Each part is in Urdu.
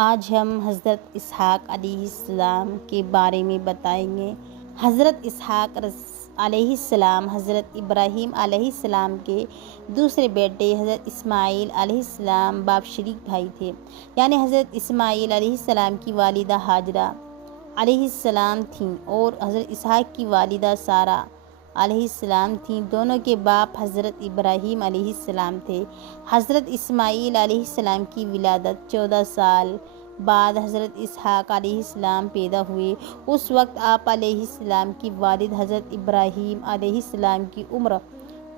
آج ہم حضرت اسحاق علیہ السلام کے بارے میں بتائیں گے۔ حضرت اسحاق علیہ السلام حضرت ابراہیم علیہ السلام کے دوسرے بیٹے حضرت اسماعیل علیہ السلام باپ شریک بھائی تھے، یعنی حضرت اسماعیل علیہ السلام کی والدہ ہاجرہ علیہ السلام تھیں اور حضرت اسحاق کی والدہ سارہ علیہ السلام تھیں۔ دونوں کے باپ حضرت ابراہیم علیہ السلام تھے۔ حضرت اسماعیل علیہ السلام کی ولادت 14 سال بعد حضرت اسحاق علیہ السلام پیدا ہوئے۔ اس وقت آپ علیہ السلام کی والد حضرت ابراہیم علیہ السلام کی عمر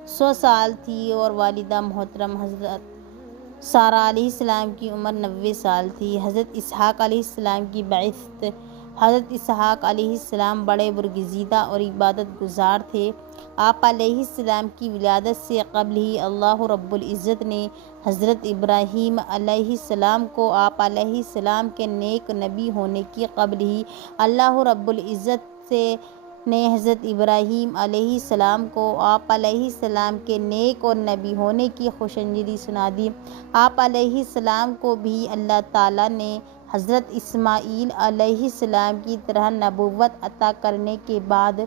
100 سال تھی اور والدہ محترم حضرت سارہ علیہ السلام کی عمر 90 سال تھی۔ حضرت اسحاق علیہ السلام کی بعثت۔ حضرت اسحاق علیہ السلام بڑے برگزیدہ اور عبادت گزار تھے۔ آپ علیہ السلام کی ولادت سے قبل ہی اللہ رب العزت نے حضرت ابراہیم علیہ السلام کو آپ علیہ السلام کے نیک نبی ہونے کی قبل ہی اللہ رب العزت نے حضرت ابراہیم علیہ السلام کو آپ علیہ السلام کے نیک اور نبی ہونے کی خوشخبری سنا دی۔ آپ علیہ السلام کو بھی اللہ تعالیٰ نے حضرت اسماعیل علیہ السلام کی طرح نبوت عطا کرنے کے بعد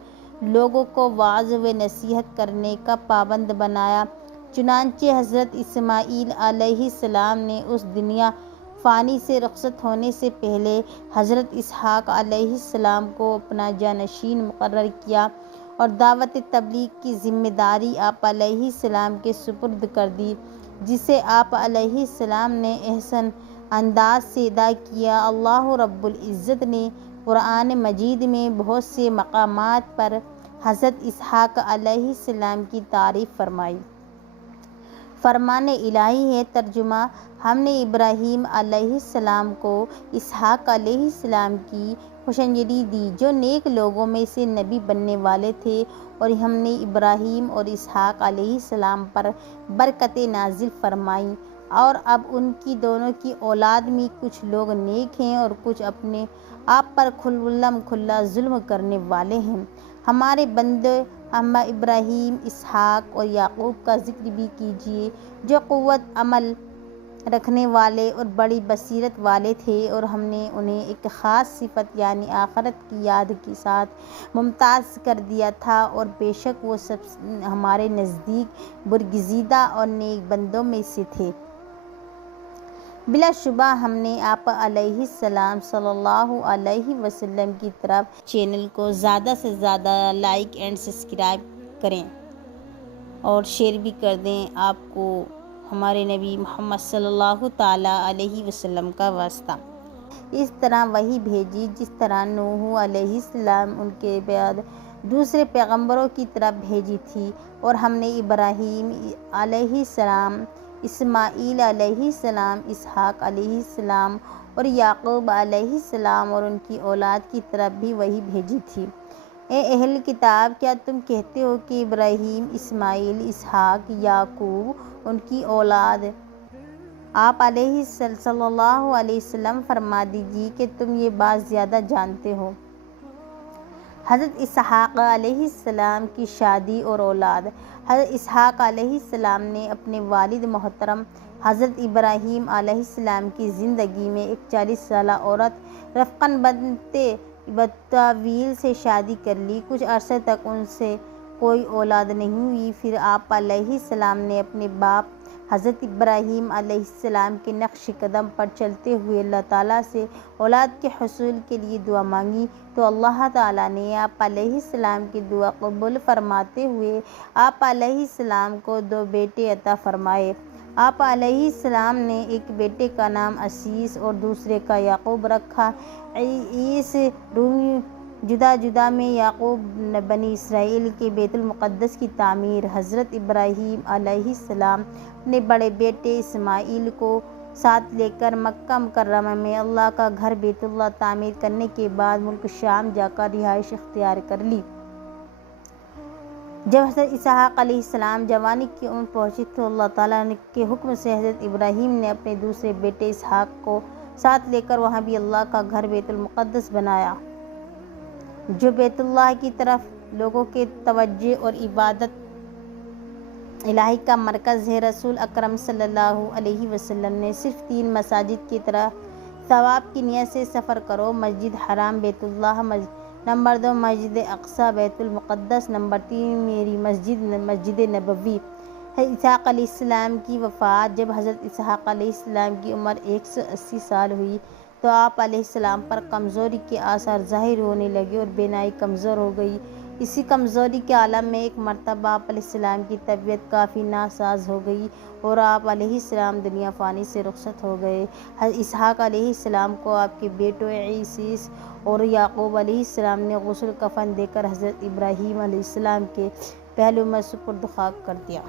لوگوں کو وعظ و نصیحت کرنے کا پابند بنایا۔ چنانچہ حضرت اسماعیل علیہ السلام نے اس دنیا فانی سے رخصت ہونے سے پہلے حضرت اسحاق علیہ السلام کو اپنا جانشین مقرر کیا اور دعوت تبلیغ کی ذمہ داری آپ علیہ السلام کے سپرد کر دی، جسے آپ علیہ السلام نے احسن انداز سے ادا کیا۔ اللہ رب العزت نے قرآن مجید میں بہت سے مقامات پر حضرت اسحاق علیہ السلام کی تعریف فرمائی۔ فرمان الہی ہے ترجمہ: ہم نے ابراہیم علیہ السلام کو اسحاق علیہ السلام کی خوشخبری دی جو نیک لوگوں میں سے نبی بننے والے تھے، اور ہم نے ابراہیم اور اسحاق علیہ السلام پر برکتیں نازل فرمائیں، اور اب ان کی دونوں کی اولاد میں کچھ لوگ نیک ہیں اور کچھ اپنے آپ پر کھلم کھلا ظلم کرنے والے ہیں۔ ہمارے بندے ابراہیم، اسحاق اور یعقوب کا ذکر بھی کیجیے، جو قوت عمل رکھنے والے اور بڑی بصیرت والے تھے، اور ہم نے انہیں ایک خاص صفت یعنی آخرت کی یاد کے ساتھ ممتاز کر دیا تھا، اور بے شک وہ سب ہمارے نزدیک برگزیدہ اور نیک بندوں میں سے تھے۔ بلا شبہ ہم نے آپ علیہ السلام صلی اللہ علیہ وسلم کی طرف چینل کو زیادہ سے زیادہ لائک اینڈ سبسکرائب کریں اور شیئر بھی کر دیں۔ آپ کو ہمارے نبی محمد صلی اللہ تعالیٰ علیہ وسلم کا واسطہ۔ اس طرح وحی بھیجی جس طرح نوح علیہ السلام ان کے بعد دوسرے پیغمبروں کی طرف بھیجی تھی، اور ہم نے ابراہیم علیہ السلام، اسماعیل علیہ السلام، اسحاق علیہ السلام اور یعقوب علیہ السلام اور ان کی اولاد کی طرف بھی وحی بھیجی تھی۔ اے اہل کتاب، کیا تم کہتے ہو کہ ابراہیم، اسماعیل، اسحاق، یعقوب ان کی اولاد؟ آپ علیہ صلی اللہ علیہ وسلم فرما دیجیے کہ تم یہ بات زیادہ جانتے ہو۔ حضرت اسحاق علیہ السلام کی شادی اور اولاد۔ حضرت اسحاق علیہ السلام نے اپنے والد محترم حضرت ابراہیم علیہ السلام کی زندگی میں ایک 40 سالہ عورت رفقاً بنت بتویل سے شادی کر لی۔ کچھ عرصے تک ان سے کوئی اولاد نہیں ہوئی۔ پھر آپ علیہ السلام نے اپنے باپ حضرت ابراہیم علیہ السلام کے نقش قدم پر چلتے ہوئے اللہ تعالیٰ سے اولاد کے حصول کے لیے دعا مانگی، تو اللہ تعالیٰ نے آپ علیہ السلام کی دعا قبول فرماتے ہوئے آپ علیہ السلام کو 2 بیٹے عطا فرمائے۔ آپ علیہ السلام نے ایک بیٹے کا نام عیسیٰ اور دوسرے کا یعقوب رکھا۔ عیسیٰ رومی جدہ جدہ میں یعقوب بنی اسرائیل کے بیت المقدس کی تعمیر۔ حضرت ابراہیم علیہ السلام اپنے بڑے بیٹے اسماعیل کو ساتھ لے کر مکہ مکرمہ میں اللہ کا گھر بیت اللہ تعمیر کرنے کے بعد ملک شام جا کر رہائش اختیار کر لی۔ جب حضرت اسحاق علیہ السلام جوانی کی عمر پہنچی تو اللہ تعالیٰ کے حکم سے حضرت ابراہیم نے اپنے دوسرے بیٹے اسحاق کو ساتھ لے کر وہاں بھی اللہ کا گھر بیت المقدس بنایا، جو بیت اللہ کی طرف لوگوں کے توجہ اور عبادت الہی کا مرکز ہے۔ رسول اکرم صلی اللہ علیہ وسلم نے صرف 3 مساجد کی طرح ثواب کی نیت سے سفر کرو۔ مسجد حرام بیت اللہ، نمبر 2 مسجد اقصیٰ بیت المقدس، نمبر 3 میری مسجد مسجد نبوی۔ اسحاق علیہ السلام کی وفات۔ جب حضرت اسحاق علیہ السلام کی عمر 180 سال ہوئی تو آپ علیہ السلام پر کمزوری کے آثار ظاہر ہونے لگے اور بینائی کمزور ہو گئی۔ اسی کمزوری کے عالم میں ایک مرتبہ آپ علیہ السلام کی طبیعت کافی ناساز ہو گئی اور آپ علیہ السلام دنیا فانی سے رخصت ہو گئے۔ اسحاق علیہ السلام کو آپ کے بیٹوں عیسیس اور یعقوب علیہ السلام نے غسل کفن دے کر حضرت ابراہیم علیہ السلام کے پہلو میں سپرد خاک کر دیا۔